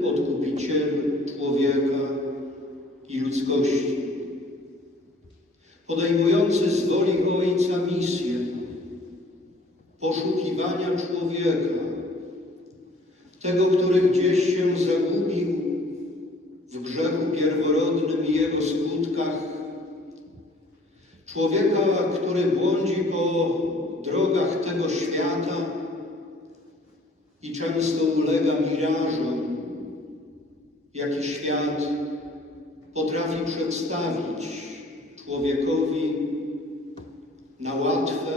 Jedyny odkupiciel człowieka i ludzkości. Podejmujący z woli Ojca misję poszukiwania człowieka, tego, który gdzieś się zagubił w grzechu pierworodnym i jego skutkach, człowieka, który błądzi po drogach tego świata i często ulega mirażom, jaki świat potrafi przedstawić człowiekowi na łatwe,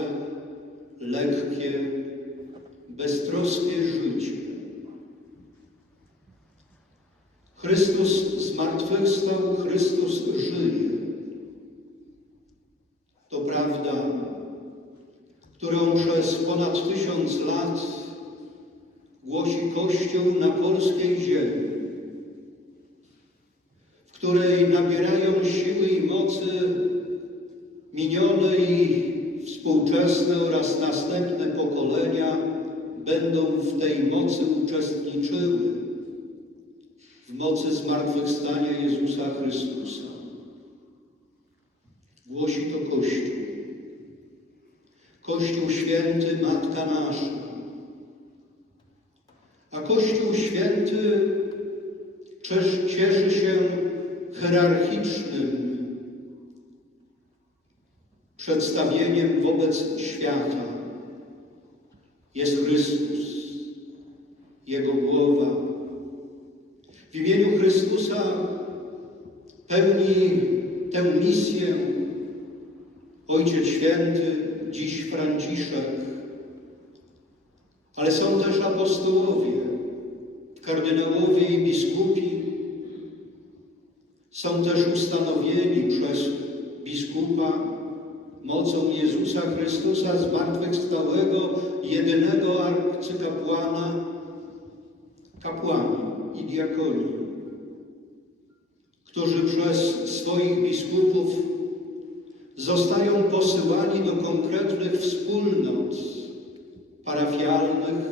lekkie, beztroskie życie. Chrystus zmartwychwstał, Chrystus żyje. To prawda, którą przez ponad tysiąc lat głosi Kościół na polskiej ziemi, której nabierają siły i mocy minione i współczesne oraz następne pokolenia będą w tej mocy uczestniczyły, w mocy zmartwychwstania Jezusa Chrystusa. Głosi to Kościół. Kościół święty, Matka nasza. A Kościół święty cies- cieszy się hierarchicznym przedstawieniem wobec świata. Jest Chrystus, Jego głowa. W imieniu Chrystusa pełni tę misję Ojciec Święty, dziś Franciszek, ale są też apostołowie, kardynałowie i biskupi. Są też ustanowieni przez biskupa mocą Jezusa Chrystusa zmartwychwstałego, jedynego arcykapłana, kapłani i diakoni, którzy przez swoich biskupów zostają posyłani do konkretnych wspólnot parafialnych,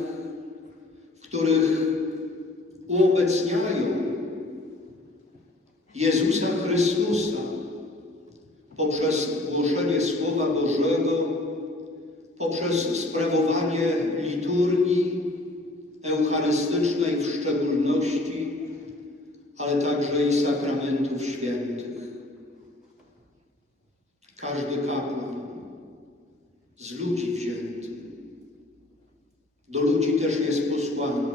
w których uobecniają Jezusa Chrystusa poprzez głoszenie Słowa Bożego, poprzez sprawowanie liturgii eucharystycznej w szczególności, ale także i sakramentów świętych. Każdy kapłan z ludzi wzięty, do ludzi też jest posłany.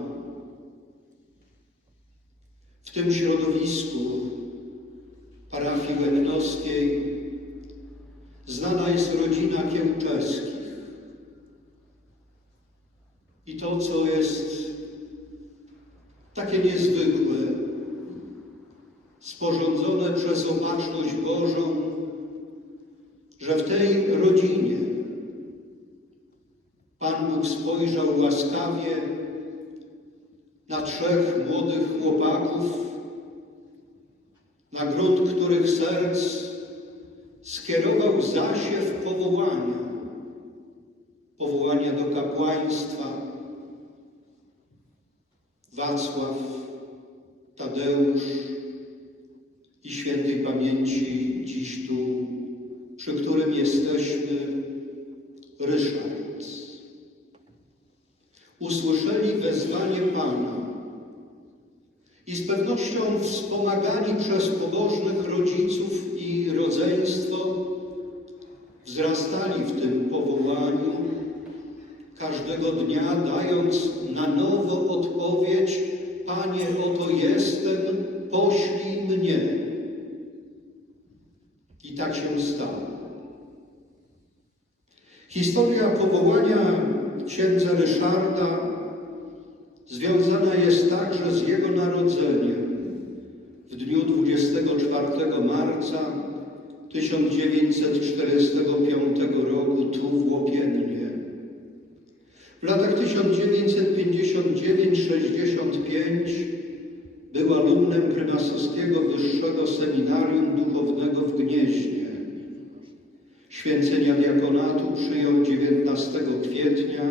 W tym środowisku parafii łęgnowskiej znana jest rodzina Kiełczeskich. I to, co jest takie niezwykłe, sporządzone przez opatrzność Bożą, że w tej rodzinie Pan Bóg spojrzał łaskawie na trzech młodych chłopaków, na grunt których serc skierował zasiew powołania, powołania do kapłaństwa. Wacław, Tadeusz i świętej pamięci dziś tu, przy którym jesteśmy, Ryszard. Usłyszeli wezwanie Pana i z pewnością wspomagani przez pobożnych rodziców i rodzeństwo wzrastali w tym powołaniu, każdego dnia dając na nowo odpowiedź Panie, oto jestem, poślij mnie. I tak się stało. Historia powołania księdza Ryszarda związana jest także z jego narodzeniem w dniu 24 marca 1945 roku tu w Łopiennie. W latach 1959-65 był alumnem prymasowskiego Wyższego Seminarium Duchownego w Gnieźnie. Święcenia diakonatu przyjął 19 kwietnia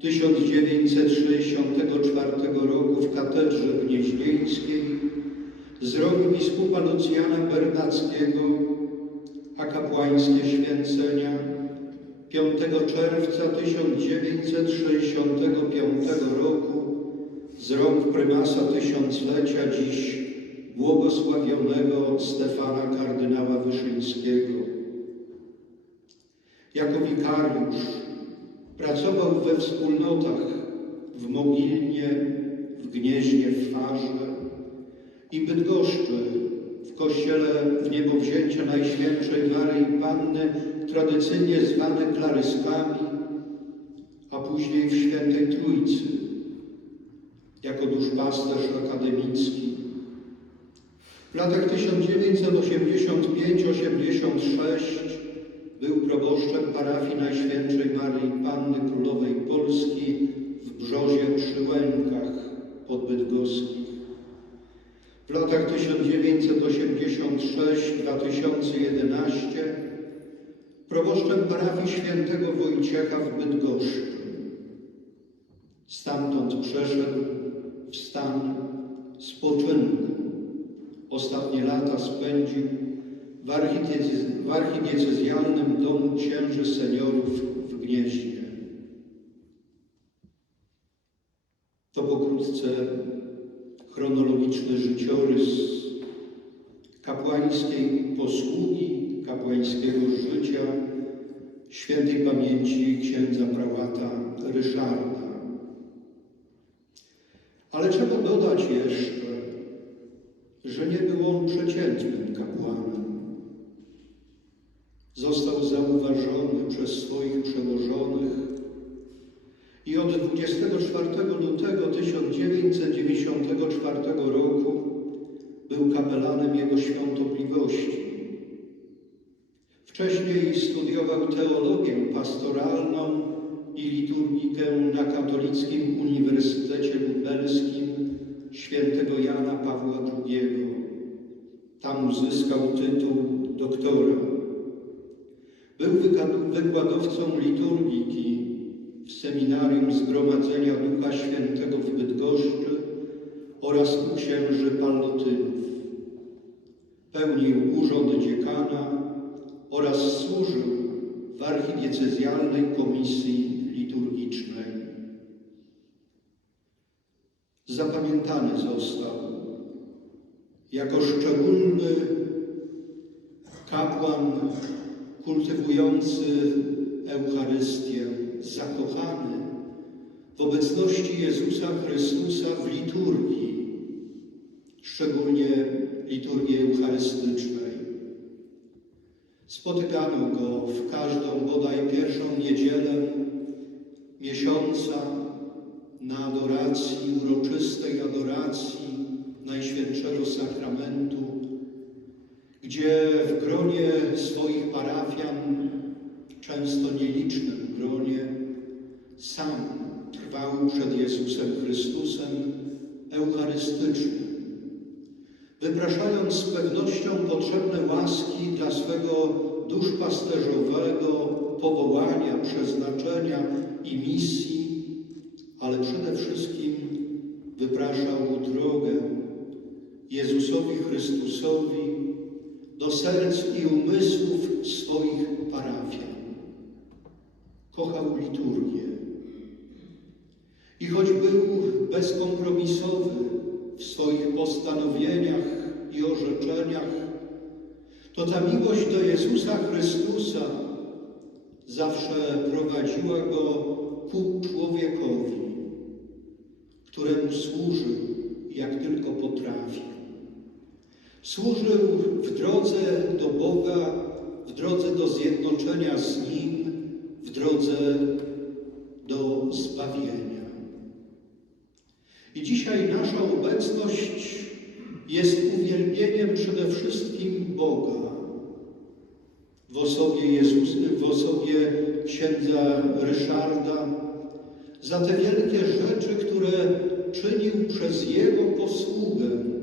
1964 roku w katedrze gnieźnieńskiej z rąk biskupa Lucjana Bernackiego, a kapłańskie święcenia 5 czerwca 1965 roku z rąk prymasa tysiąclecia dziś błogosławionego Stefana kardynała Wyszyńskiego. Jako wikariusz pracował we wspólnotach w Mogilnie, w Gnieźnie w Farze i Bydgoszczy w kościele w niebowzięcia Najświętszej Maryi Panny, tradycyjnie zwany Klaryskami, a później w Świętej Trójcy, jako duszpasterz akademicki. W latach 1985-86 był proboszczem parafii Najświętszej Maryi Panny Królowej Polski w Brzozie przy Łękach podbydgoskich. W latach 1986-2011 proboszczem parafii Świętego Wojciecha w Bydgoszczy. Stamtąd przeszedł w stan spoczynku. Ostatnie lata spędził w, archidiecez- archidiecezjalnym domu księży seniorów w Gnieźnie. To pokrótce chronologiczny życiorys kapłańskiej posługi, kapłańskiego życia świętej pamięci księdza prałata Ryszarda. Ale trzeba dodać jeszcze, że nie był on przeciętnym kapłanem. Został zauważony przez swoich przełożonych i od 24 lutego 1994 roku był kapelanem Jego Świątobliwości. Wcześniej studiował teologię pastoralną i liturgikę na Katolickim Uniwersytecie Lubelskim świętego Jana Pawła II. Tam uzyskał tytuł doktora. Był wykładowcą liturgiki w Seminarium Zgromadzenia Ducha Świętego w Bydgoszczy oraz u księży Pallotynów. Pełnił urząd dziekana oraz służył w archidiecezjalnej komisji liturgicznej. Zapamiętany został jako szczególny kapłan kultywujący Eucharystię, zakochany w obecności Jezusa Chrystusa w liturgii, szczególnie liturgii eucharystycznej. Spotykano go w każdą bodaj pierwszą niedzielę miesiąca na adoracji, uroczystej adoracji Najświętszego Sakramentu, gdzie w gronie swoich parafian, często nielicznym gronie, sam trwał przed Jezusem Chrystusem eucharystycznym, wypraszając z pewnością potrzebne łaski dla swego duszpasterzowego powołania, przeznaczenia i misji, ale przede wszystkim wypraszał drogę Jezusowi Chrystusowi do serc i umysłów swoich parafian. Kochał liturgię. I choć był bezkompromisowy w swoich postanowieniach i orzeczeniach, to ta miłość do Jezusa Chrystusa zawsze prowadziła go ku człowiekowi, któremu służył jak tylko potrafił. Służył w drodze do Boga, w drodze do zjednoczenia z Nim, w drodze do zbawienia. I dzisiaj nasza obecność jest uwielbieniem przede wszystkim Boga w osobie, Jezus, w osobie księdza Ryszarda za te wielkie rzeczy, które czynił przez Jego posługę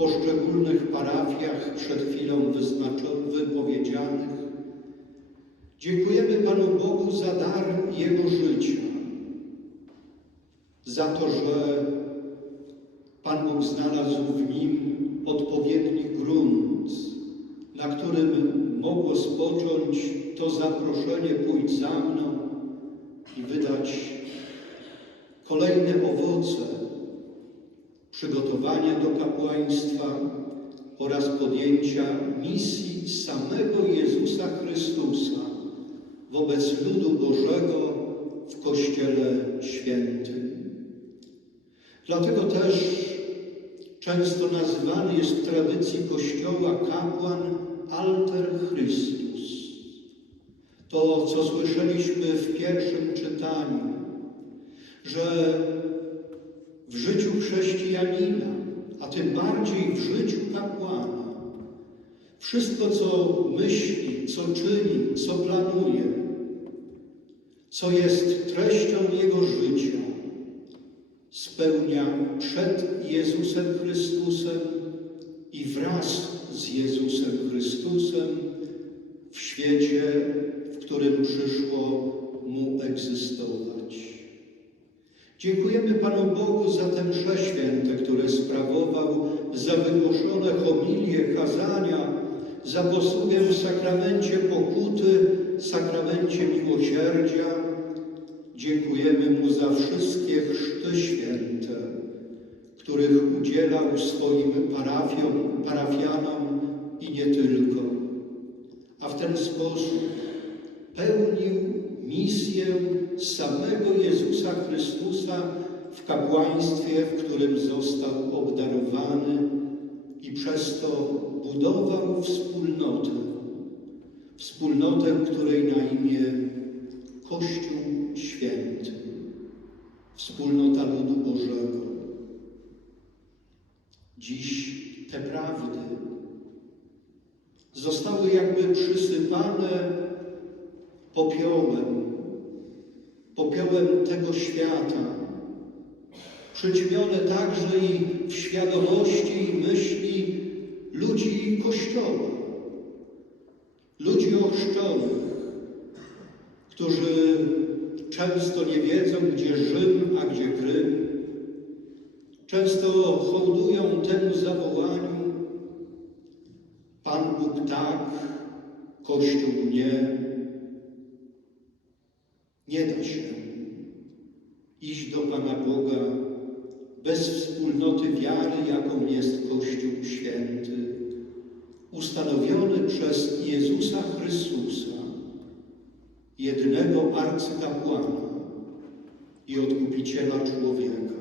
poszczególnych parafiach przed chwilą wypowiedzianych. Dziękujemy Panu Bogu za dar Jego życia, za to, że Pan Bóg znalazł w nim odpowiedni grunt, na którym mogło spocząć to zaproszenie pójdź za mną i wydać kolejne owoce przygotowania do kapłaństwa oraz podjęcia misji samego Jezusa Chrystusa wobec ludu Bożego w Kościele Świętym. Dlatego też często nazywany jest w tradycji Kościoła kapłan alter Chrystus. To, co słyszeliśmy w pierwszym czytaniu, że w życiu chrześcijanina, a tym bardziej w życiu kapłana, wszystko, co myśli, co czyni, co planuje, co jest treścią jego życia, spełnia przed Jezusem Chrystusem i wraz z Jezusem Chrystusem w świecie, w którym przyszło mu egzystować. Dziękujemy Panu Bogu za te msze święte, które sprawował, za wygłoszone homilie, kazania, za posługę w sakramencie pokuty, sakramencie miłosierdzia. Dziękujemy Mu za wszystkie chrzty święte, których udzielał swoim parafiom, parafianom i nie tylko. A w ten sposób pełnił misję samego Jezusa Chrystusa w kapłaństwie, w którym został obdarowany i przez to budował wspólnotę. Wspólnotę, której na imię Kościół Święty, wspólnota ludu Bożego. Dziś te prawdy zostały jakby przysypane popiołem, popiołem tego świata, przyćmione także i w świadomości i myśli ludzi Kościoła, ludzi ochrzczonych, którzy często nie wiedzą, gdzie Rzym, a gdzie Krym. Często hołdują temu zawołaniu Pan Bóg tak, Kościół nie. Nie da się iść do Pana Boga bez wspólnoty wiary, jaką jest Kościół Święty, ustanowiony przez Jezusa Chrystusa, jednego arcykapłana i odkupiciela człowieka.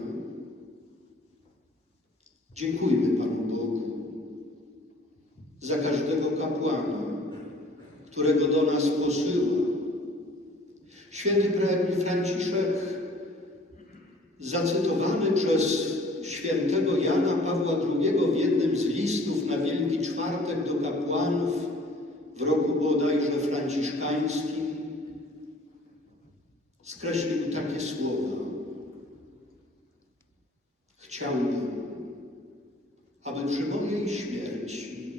Dziękujmy Panu Bogu za każdego kapłana, którego do nas posyła. Święty Franciszek, zacytowany przez świętego Jana Pawła II w jednym z listów na Wielki Czwartek do kapłanów w roku bodajże franciszkańskim, skreślił takie słowa. Chciałbym, aby przy mojej śmierci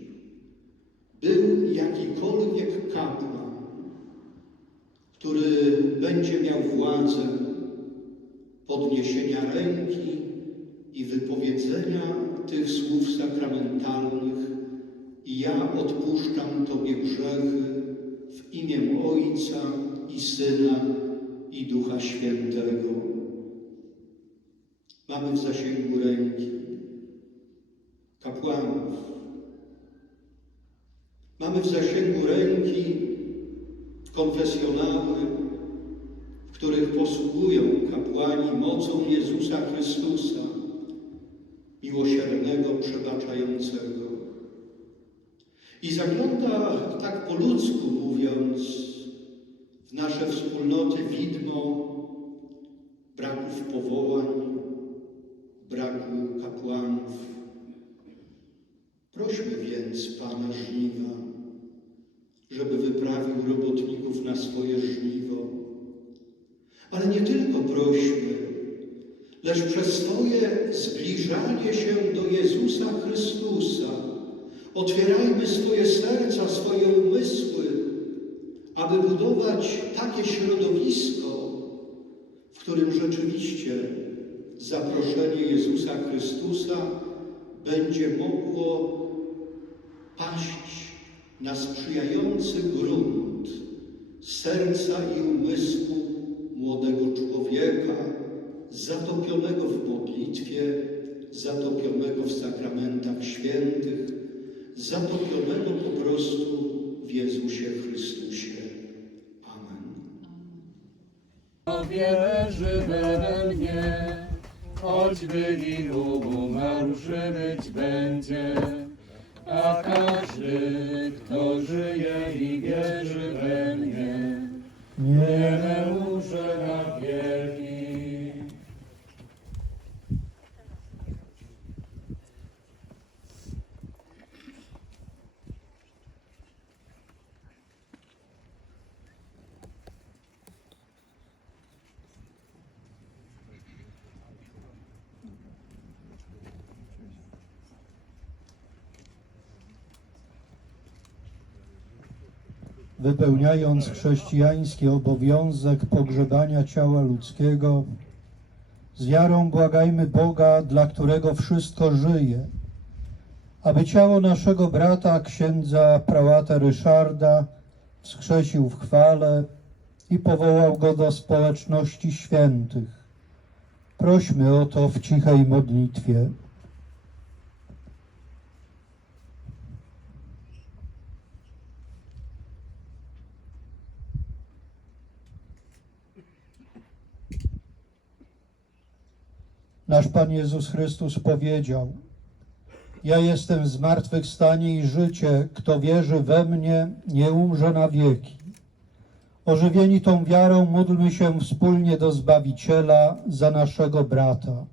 był jakikolwiek kapłan, który będzie miał władzę podniesienia ręki i wypowiedzenia tych słów sakramentalnych i ja odpuszczam Tobie grzechy w imię Ojca i Syna i Ducha Świętego. Mamy w zasięgu ręki kapłanów. Mamy w zasięgu ręki konfesjonały, w których posługują kapłani mocą Jezusa Chrystusa, miłosiernego, przebaczającego. I zagląda tak po ludzku mówiąc, w wspólnoty widmo braków powołań, braku kapłanów. Prośmy więc Pana żniwa, wyprawił robotników na swoje żniwo. Ale nie tylko prośmy, lecz przez swoje zbliżanie się do Jezusa Chrystusa otwierajmy swoje serca, swoje umysły, aby budować takie środowisko, w którym rzeczywiście zaproszenie Jezusa Chrystusa będzie mogło paść na sprzyjający grunt serca i umysłu młodego człowieka, zatopionego w modlitwie, zatopionego w sakramentach świętych, zatopionego po prostu w Jezusie Chrystusie. Amen. wierzy we mnie, choćby ilu umarłszy być będzie. A każdy, kto żyje i wierzy we mnie, nie umrze na wieki. Wypełniając chrześcijański obowiązek pogrzebania ciała ludzkiego, z wiarą błagajmy Boga, dla którego wszystko żyje, aby ciało naszego brata, księdza prałata Ryszarda, wskrzesił w chwale i powołał go do społeczności świętych. Prośmy o to w cichej modlitwie. Nasz Pan Jezus Chrystus powiedział: Ja jestem zmartwychwstanie i życie, kto wierzy we mnie, nie umrze na wieki. Ożywieni tą wiarą, módlmy się wspólnie do Zbawiciela za naszego brata.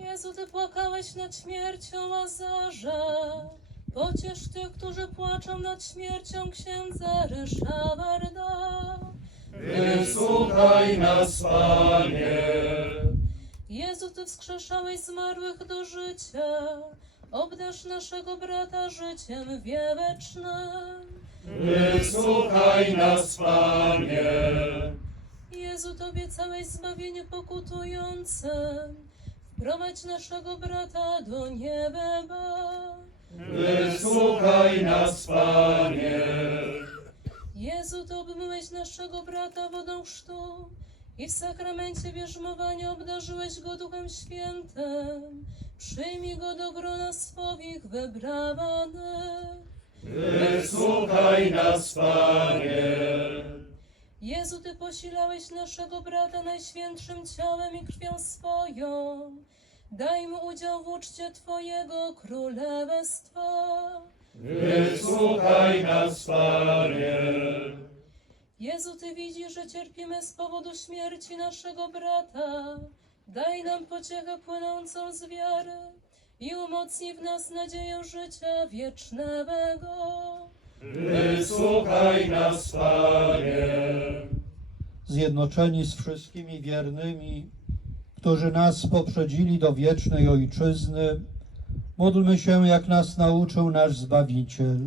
Jezu, Ty płakałeś nad śmiercią Łazarza. Pociesz tych, którzy płaczą nad śmiercią księdza Ryszarda. Wysłuchaj nas, Panie. Ty wskrzeszałeś zmarłych do życia. Obdarz naszego brata życiem wiecznym. Wysłuchaj nas, Panie. Jezu, Ty obiecałeś zbawienie pokutującym. Wprowadź naszego brata do nieba. Wysłuchaj nas, Panie. Jezu, Ty obmyłeś naszego brata wodą chrztu i w sakramencie bierzmowania obdarzyłeś go Duchem Świętym. Przyjmij go do grona swoich wybranych. Wysłuchaj nas, Panie. Jezu, Ty posilałeś naszego brata najświętszym ciałem i krwią swoją. Daj mu udział w uczcie Twojego królestwa. Wysłuchaj nas, Panie. Jezu, Ty widzisz, że cierpimy z powodu śmierci naszego brata. Daj nam pociechę płynącą z wiary i umocnij w nas nadzieję życia wiecznego. Wysłuchaj nas, Panie. Zjednoczeni z wszystkimi wiernymi, którzy nas poprzedzili do wiecznej Ojczyzny, módlmy się, jak nas nauczył nasz Zbawiciel.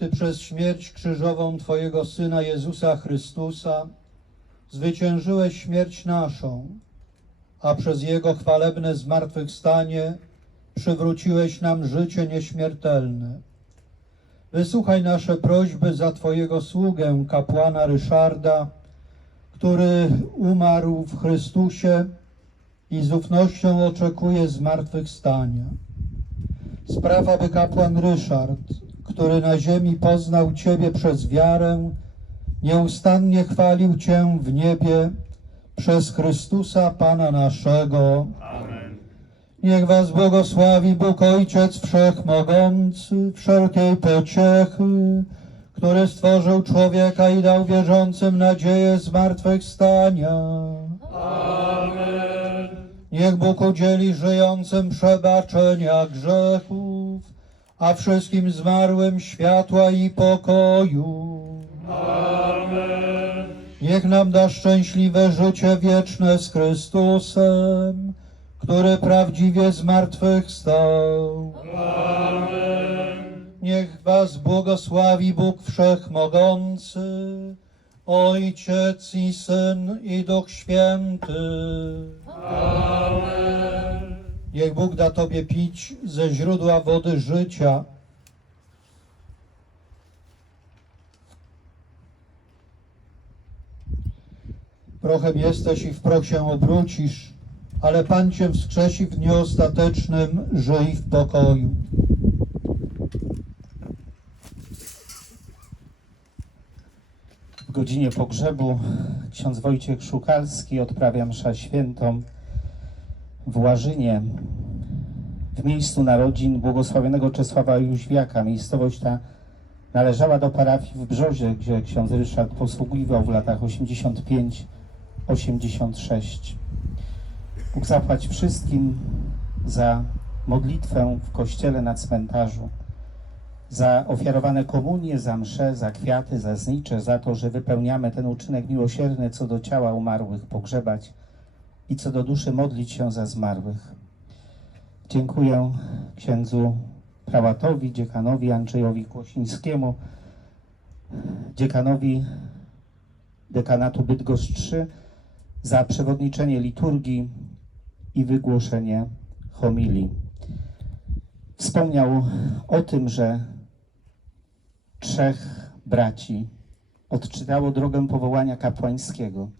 Ty przez śmierć krzyżową Twojego Syna Jezusa Chrystusa zwyciężyłeś śmierć naszą, a przez Jego chwalebne zmartwychwstanie przywróciłeś nam życie nieśmiertelne. Wysłuchaj nasze prośby za Twojego sługę, kapłana Ryszarda, który umarł w Chrystusie i z ufnością oczekuje zmartwychwstania. Spraw, aby kapłan Ryszard, który na ziemi poznał Ciebie przez wiarę, nieustannie chwalił Cię w niebie przez Chrystusa Pana naszego. Amen. Niech was błogosławi Bóg Ojciec Wszechmogący, wszelkiej pociechy, który stworzył człowieka i dał wierzącym nadzieję zmartwychwstania. Amen. Niech Bóg udzieli żyjącym przebaczenia grzechów, a wszystkim zmarłym światła i pokoju. Amen. Niech nam da szczęśliwe życie wieczne z Chrystusem, który prawdziwie zmartwychwstał. Amen. Niech was błogosławi Bóg Wszechmogący, Ojciec i Syn i Duch Święty. Amen. Niech Bóg da Tobie pić ze źródła wody życia. Prochem jesteś i w proch się obrócisz, ale Pan Cię wskrzesi w dniu ostatecznym, żyj w pokoju. W godzinie pogrzebu ksiądz Wojciech Szukalski odprawia mszę świętą w Łażynie, w miejscu narodzin błogosławionego Czesława Jóźwiaka. Miejscowość ta należała do parafii w Brzozie, gdzie ksiądz Ryszard posługiwał w latach 85-86. Bóg zapłać wszystkim za modlitwę w kościele na cmentarzu za ofiarowane komunie, za msze, za kwiaty, za znicze, za to, że wypełniamy ten uczynek miłosierny, co do ciała umarłych pogrzebać i co do duszy modlić się za zmarłych. Dziękuję księdzu prałatowi, dziekanowi Andrzejowi Kłosińskiemu, dziekanowi dekanatu Bydgoszcz 3 za przewodniczenie liturgii i wygłoszenie homilii. Wspomniał o tym, że trzech braci odczytało drogę powołania kapłańskiego.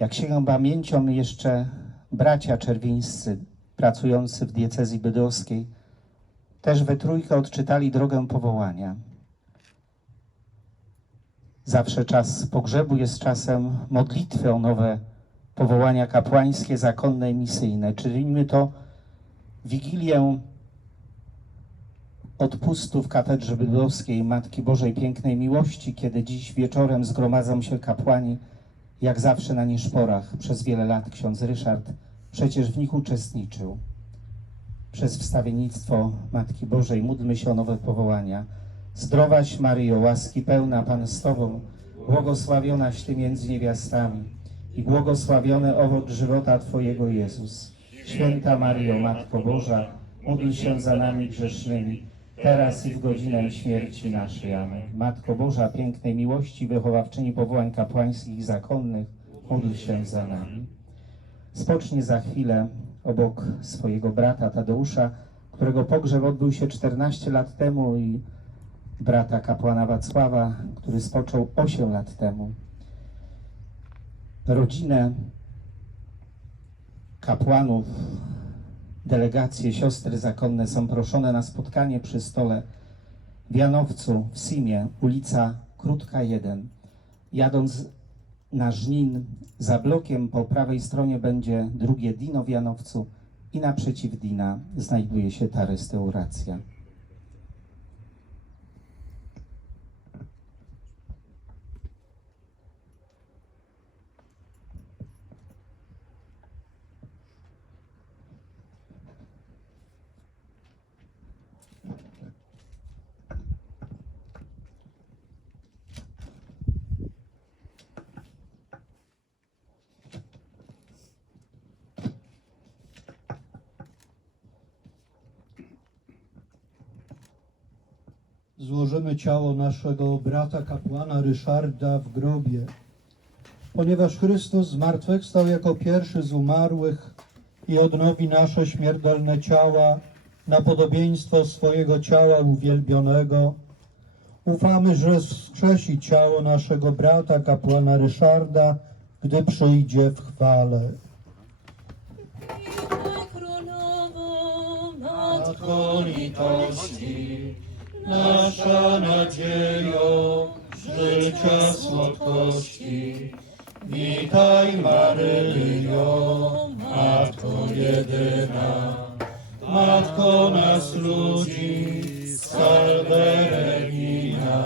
Jak sięgam pamięcią, jeszcze bracia czerwińscy pracujący w diecezji bydgoskiej też we trójkę odczytali drogę powołania. Zawsze czas pogrzebu jest czasem modlitwy o nowe powołania kapłańskie, zakonne i misyjne. Czynimy to Wigilię odpustu w katedrze bydgoskiej Matki Bożej Pięknej Miłości, kiedy dziś wieczorem zgromadzą się kapłani, jak zawsze na nieszporach. Przez wiele lat ksiądz Ryszard przecież w nich uczestniczył. Przez wstawiennictwo Matki Bożej módlmy się o nowe powołania. Zdrowaś Maryjo, łaski pełna Pan z Tobą, błogosławionaś Ty między niewiastami i błogosławiony owoc żywota Twojego Jezus. Święta Maryjo, Matko Boża, módl się za nami grzesznymi, teraz i w godzinę śmierci naszej. Amen. Matko Boża, pięknej miłości, wychowawczyni powołań kapłańskich i zakonnych, módl się za nami. Spocznie za chwilę obok swojego brata Tadeusza, którego pogrzeb odbył się 14 lat temu i brata kapłana Wacława, który spoczął 8 lat temu. Rodzinę kapłanów, delegacje, siostry zakonne są proszone na spotkanie przy stole w Janowcu, w Simie, ulica Krótka 1. Jadąc na Żnin, za blokiem po prawej stronie będzie drugie Dino w Janowcu i naprzeciw Dina znajduje się ta restauracja. Złożymy ciało naszego brata kapłana Ryszarda w grobie. Ponieważ Chrystus zmartwychwstał jako pierwszy z umarłych i odnowi nasze śmiertelne ciała na podobieństwo swojego ciała uwielbionego, Ufamy, że wskrzesi ciało naszego brata kapłana Ryszarda, gdy przyjdzie w chwale. Królowo, matko litości, nasza nadziejo, życia słodkości. Witaj Maryjo, Matko jedyna, Matko nas ludzi, salve Regina.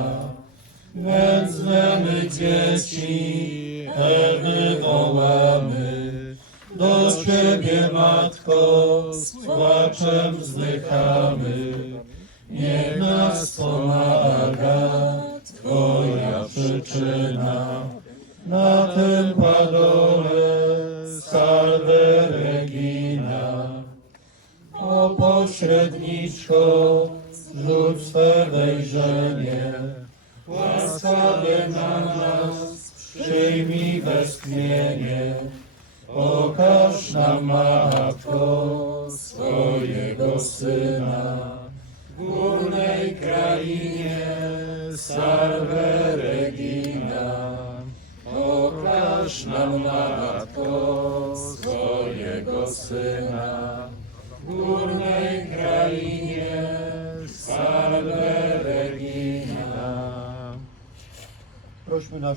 Nędzne dzieci, Ewy wołamy, do Ciebie, Matko, z płaczem wzdychamy. Niech nas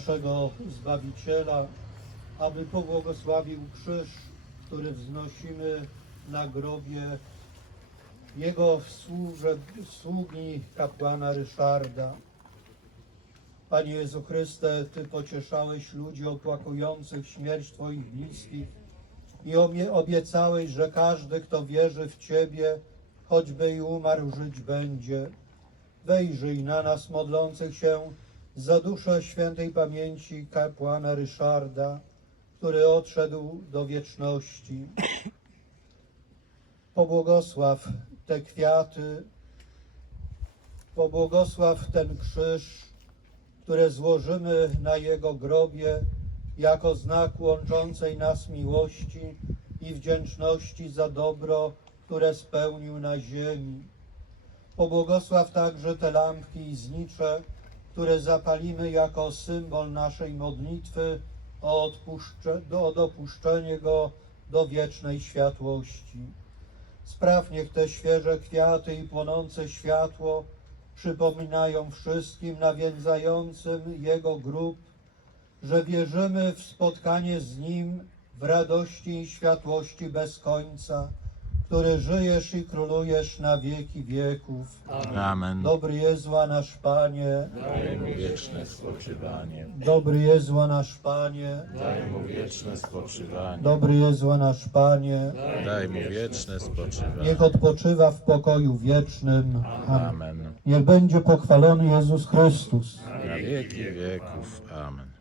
naszego Zbawiciela, aby pobłogosławił krzyż, który wznosimy na grobie jego służe, sługi kapłana Ryszarda. Panie Jezu Chryste, Ty pocieszałeś ludzi opłakujących śmierć Twoich bliskich i obie- obiecałeś, że każdy, kto wierzy w Ciebie, choćby i umarł, żyć będzie. Wejrzyj na nas modlących się za duszę świętej pamięci kapłana Ryszarda, który odszedł do wieczności. Pobłogosław te kwiaty, pobłogosław ten krzyż, które złożymy na jego grobie jako znak łączącej nas miłości i wdzięczności za dobro, które spełnił na ziemi. Pobłogosław także te lampki i znicze, które zapalimy jako symbol naszej modlitwy o, odpuszcze, dopuszczenie Go do wiecznej światłości. Spraw niech te świeże kwiaty i płonące światło przypominają wszystkim nawiązającym Jego grób, że wierzymy w spotkanie z Nim w radości i światłości bez końca, który żyjesz i królujesz na wieki wieków. Amen. Dobry Jezu, a nasz Panie, Daj mu wieczne spoczywanie. dobry Jezu, a nasz Panie, Daj mu wieczne spoczywanie. dobry Jezu, a nasz Panie, Daj mu wieczne spoczywanie. niech odpoczywa w pokoju wiecznym. Amen. Amen. Niech będzie pochwalony Jezus Chrystus. Na wieki wieków. Amen.